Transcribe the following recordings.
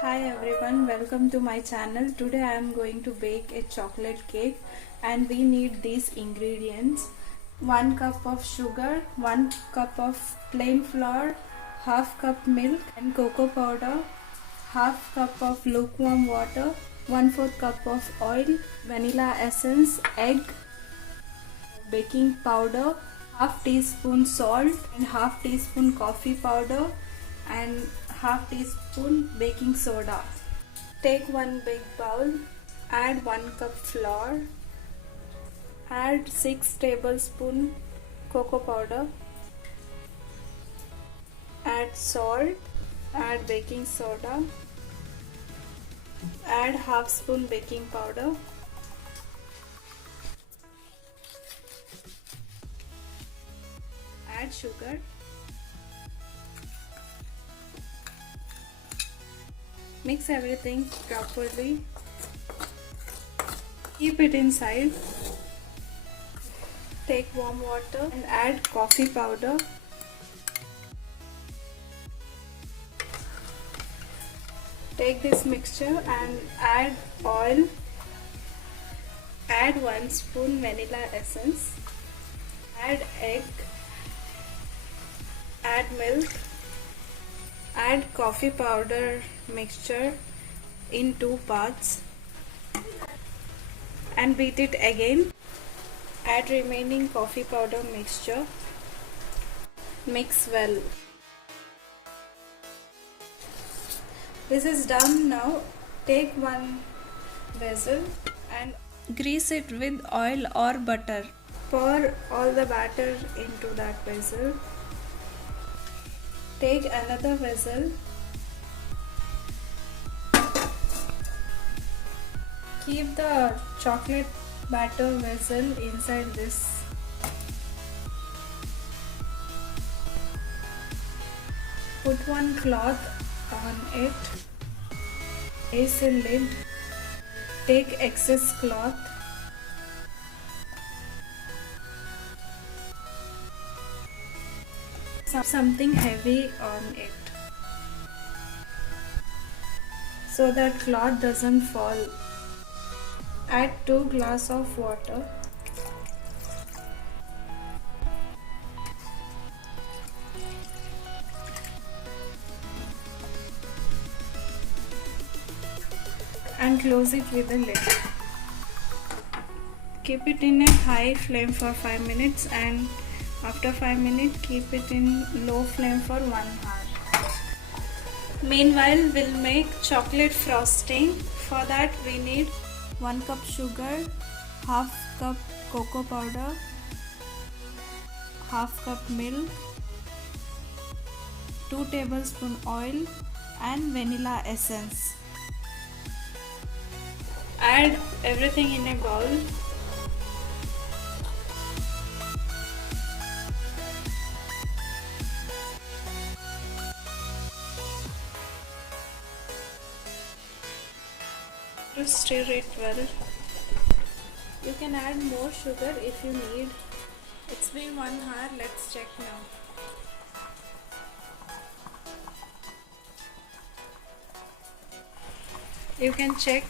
Hi everyone, welcome to my channel. Today I am going to bake a chocolate cake and we need these ingredients: 1 cup of sugar, 1 cup of plain flour, half cup milk and cocoa powder, half cup of lukewarm water, 1/4 cup of oil, vanilla essence, egg, baking powder, half teaspoon salt and half teaspoon coffee powder and half teaspoon baking soda. Take one big bowl, add 1 cup flour, add 6 tablespoon cocoa powder, add salt, add baking soda, add half spoon baking powder, add sugar, mix everything properly, keep it inside, take warm water and add coffee powder, take this mixture and add oil, add 1 spoon vanilla essence, add egg, add milk, add coffee powder mixture in 2 parts and beat it again. Add remaining coffee powder mixture. Mix well. This is done now. Take one vessel and grease it with oil or butter. Pour all the batter into that vessel. Take another vessel. Keep the chocolate batter vessel inside this. Put one cloth on it. Place a lid. Take excess cloth. Something heavy on it so that cloth doesn't fall. Add 2 glasses of water. And close it with a lid. Keep it in a high flame for 5 minutes and after 5 minutes keep it in low flame for 1 hour. Meanwhile, we'll make chocolate frosting. For that we need 1 cup sugar, half cup cocoa powder, half cup milk, 2 tablespoon oil and vanilla essence. Add everything in a bowl. Stir it well. You can add more sugar if you need. It's been 1 hour. Let's check now. You can check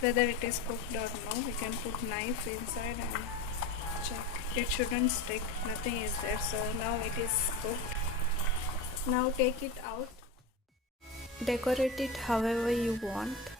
whether it is cooked or no. You can put knife inside and check. It shouldn't stick. Nothing is there. So now it is cooked. Now take it out. Decorate it however you want.